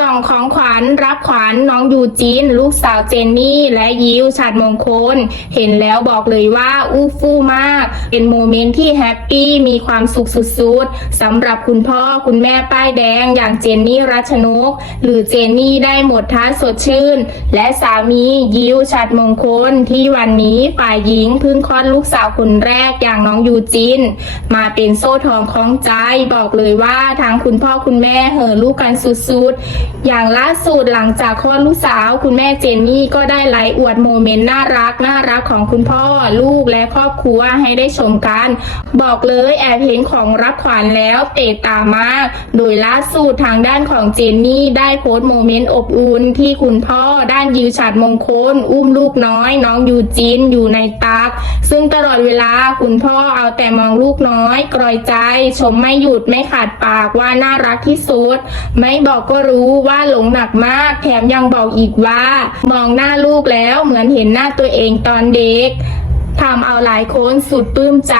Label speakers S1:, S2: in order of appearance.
S1: ส่องของขวัญรับขวัญน้องยูจินลูกสาวเจนนี่และยิวฉัดมงคล เห็นแล้วบอกเลยว่าอู้ฟู่มาก เป็นโมเมนต์ที่แฮปปี้มีความสุขสุดๆสำหรับคุณพ่อคุณแม่ป้ายแดงอย่างเจนนี่รัชนก หรือเจนนี่ได้หมดท่าสดชื่น และสามียิวฉัดมงคล ที่วันนี้ฝ่ายหญิงเพิ่งคลอดลูกสาวคนแรกอย่างน้องยูจิน มาเป็นโซ่ทองของใจบอกเลยว่าทางคุณพ่อคุณแม่เหอลูกกันสุดๆอย่างล่าสุดหลังจากคลอดลูกสาว คุณแม่เจนนี่ก็ได้ไลฟ์อวดโมเมนต์น่ารักน่ารักของคุณพ่อลูกและครอบครัวให้ได้ชมกัน บอกเลยแอบเห็นของรับขวัญแล้วเตะตามาก โดยล่าสุดทางด้านของเจนนี่ได้โพสต์โมเมนต์อบอุ่นที่คุณพ่อด้านยิวฉัดมงคล อุ้มลูกน้อย น้องยูจินอยู่ในตัก ซึ่งตลอดเวลาคุณพ่อเอาแต่มองลูกน้อย กรอยใจ ชมไม่หยุดไม่ขาดปากว่าน่ารักที่สุดไม่บอกก็รู้ว่าหลงหนักมาก แถมยังบอกอีกว่า มองหน้าลูกแล้วเหมือนเห็นหน้าตัวเองตอนเด็กทำเอาหลายคนสุดปลื้มใจ